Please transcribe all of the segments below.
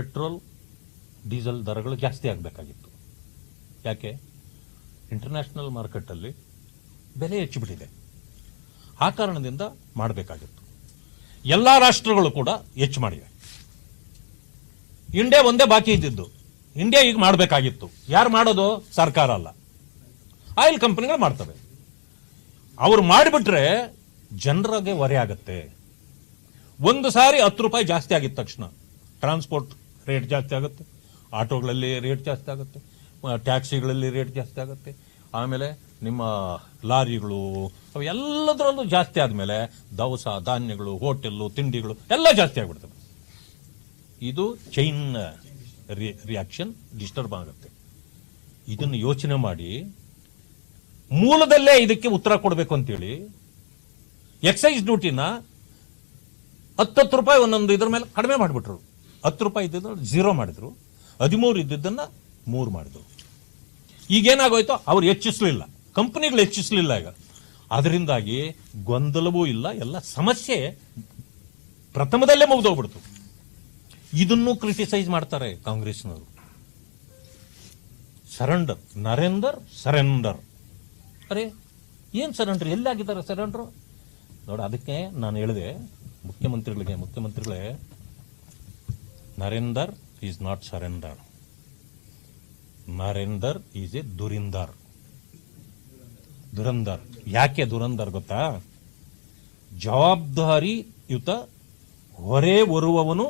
Petrol diesel ದರಗಳು ಜಾಸ್ತಿ ಆಗಬೇಕಾಗಿತ್ತು. ಯಾಕೆ? ಇಂಟರ್ನ್ಯಾಷನಲ್ ಮಾರ್ಕೆಟಲ್ಲಿ ಬೆಲೆ ಹೆಚ್ಚಿಬಿಟ್ಟಿದೆ. ಆ ಕಾರಣದಿಂದ ಮಾಡಬೇಕಾಗಿತ್ತು. ಎಲ್ಲ ರಾಷ್ಟ್ರಗಳು ಕೂಡ ಹೆಚ್ಚು ಮಾಡಿವೆ. ಇಂಡಿಯಾ ಒಂದೇ ಬಾಕಿ ಇದ್ದಿದ್ದು. ಇಂಡಿಯಾ ಈಗ ಮಾಡಬೇಕಾಗಿತ್ತು. ಯಾರು ಮಾಡೋದು? ಸರ್ಕಾರ ಅಲ್ಲ, ಆಯಿಲ್ ಕಂಪನಿಗಳು ಮಾಡ್ತವೆ. ಅವರು ಮಾಡಿಬಿಟ್ರೆ ಜನರಿಗೆ ಹೊರೆ ಆಗುತ್ತೆ. ಒಂದು ಸಾರಿ 10 ರೂಪಾಯಿ ಜಾಸ್ತಿ ಆಗಿದ ತಕ್ಷಣ ಟ್ರಾನ್ಸ್ಪೋರ್ಟ್ ರೇಟ್ ಜಾಸ್ತಿ ಆಗುತ್ತೆ, ಆಟೋಗಳಲ್ಲಿ ರೇಟ್ ಜಾಸ್ತಿ ಆಗುತ್ತೆ, ಟ್ಯಾಕ್ಸಿಗಳಲ್ಲಿ ರೇಟ್ ಜಾಸ್ತಿ ಆಗುತ್ತೆ, ಆಮೇಲೆ ನಿಮ್ಮ ಲಾರಿಗಳು ಅವು ಎಲ್ಲದರಲ್ಲೂ ಜಾಸ್ತಿ ಆದಮೇಲೆ ದವಸ ಧಾನ್ಯಗಳು, ಹೋಟೆಲ್ಲು, ತಿಂಡಿಗಳು ಎಲ್ಲ ಜಾಸ್ತಿ ಆಗಿಬಿಡ್ತವೆ. ಇದು ಚೈನ್ ರಿಯಾಕ್ಷನ್ ಡಿಸ್ಟರ್ಬ್ ಆಗುತ್ತೆ. ಇದನ್ನು ಯೋಚನೆ ಮಾಡಿ ಮೂಲದಲ್ಲೇ ಇದಕ್ಕೆ ಉತ್ತರ ಕೊಡಬೇಕು ಅಂತೇಳಿ ಎಕ್ಸೈಸ್ ಡ್ಯೂಟಿನ 10 ರೂಪಾಯಿ ಒಂದೊಂದು ಇದ್ರ ಮೇಲೆ ಕಡಿಮೆ ಮಾಡಿಬಿಟ್ರು. 10 ರೂಪಾಯಿ ಇದ್ದಿದ್ದನ್ನು 0 ಮಾಡಿದ್ರು, 13 ಇದ್ದಿದ್ದನ್ನು 3 ಮಾಡಿದ್ರು. ಈಗೇನಾಗೋಯ್ತು? ಅವ್ರು ಹೆಚ್ಚಿಸಲಿಲ್ಲ, ಕಂಪನಿಗಳು ಹೆಚ್ಚಿಸಲಿಲ್ಲ. ಈಗ ಅದರಿಂದಾಗಿ ಗೊಂದಲವೂ ಇಲ್ಲ, ಎಲ್ಲ ಸಮಸ್ಯೆ ಪ್ರಥಮದಲ್ಲೇ ಮುಗಿದೋಗ್ಬಿಡ್ತು. ಇದನ್ನು ಕ್ರಿಟಿಸೈಸ್ ಮಾಡ್ತಾರೆ ಕಾಂಗ್ರೆಸ್ನವರು. Surrender, Narender surrender. ಅರೆ ಏನ್ ಸರೆಂಡರ್? ಎಲ್ಲಾಗಿದ್ದಾರೆ ಸರೆಂಡರ್? ನೋಡಿ, ಅದಕ್ಕೆ ನಾನು ಹೇಳಿದೆ ಮುಖ್ಯಮಂತ್ರಿಗಳೇ, Narender is not surrender. Narender is a ದುರಿಂದರ್. ಯಾಕೆ ದುರಂದರ್ ಗೊತ್ತಾ? ಜವಾಬ್ದಾರಿಯುತ ಹೊರೆ ಹೊರುವವನು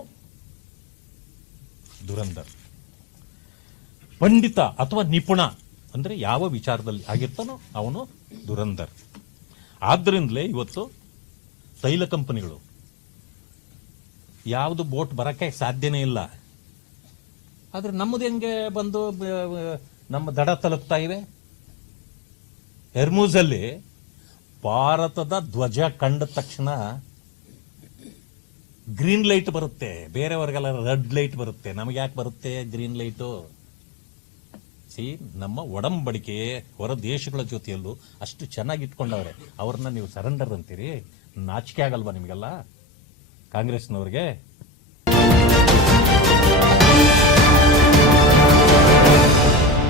ದುರಂದರ್. ಪಂಡಿತ ಅಥವಾ ನಿಪುಣ ಅಂದ್ರೆ ಯಾವ ವಿಚಾರದಲ್ಲಿ ಆಗಿರ್ತಾನೋ ಅವನು ದುರಂದರ್. ಆದ್ರಿಂದಲೇ ಇವತ್ತು ತೈಲ ಕಂಪನಿಗಳು ಯಾವುದು ಬೋಟ್ ಬರಕ್ಕೆ ಸಾಧ್ಯನೇ ಇಲ್ಲ. ಆದ್ರೆ ನಮ್ಮದು ಹೆಂಗೆ ಬಂದು ನಮ್ಮ ದಡ ತಲುಪ್ತಾ ಇವೆ? ಹೆರ್ಮೂಜಲ್ಲಿ ಭಾರತದ ಧ್ವಜ ಕಂಡ ತಕ್ಷಣ ಗ್ರೀನ್ ಲೈಟ್ ಬರುತ್ತೆ, ಬೇರೆಯವರಿಗೆಲ್ಲ ರೆಡ್ ಲೈಟ್ ಬರುತ್ತೆ. ನಮಗೆ ಯಾಕೆ ಬರುತ್ತೆ ಗ್ರೀನ್ ಲೈಟು? ನಮ್ಮ ಒಡಂಬಡಿಕೆ ಹೊರ ದೇಶಗಳ ಜೊತೆಯಲ್ಲೂ ಅಷ್ಟು ಚೆನ್ನಾಗಿ ಇಟ್ಕೊಂಡವ್ರೆ. ಅವ್ರನ್ನ ನೀವು ಸರೆಂಡರ್ ಅಂತೀರಿ? ನಾಚಿಕೆ ಆಗಲ್ವಾ ನಿಮಗೆಲ್ಲ ಕಾಂಗ್ರೆಸ್ನವ್ರಿಗೆ?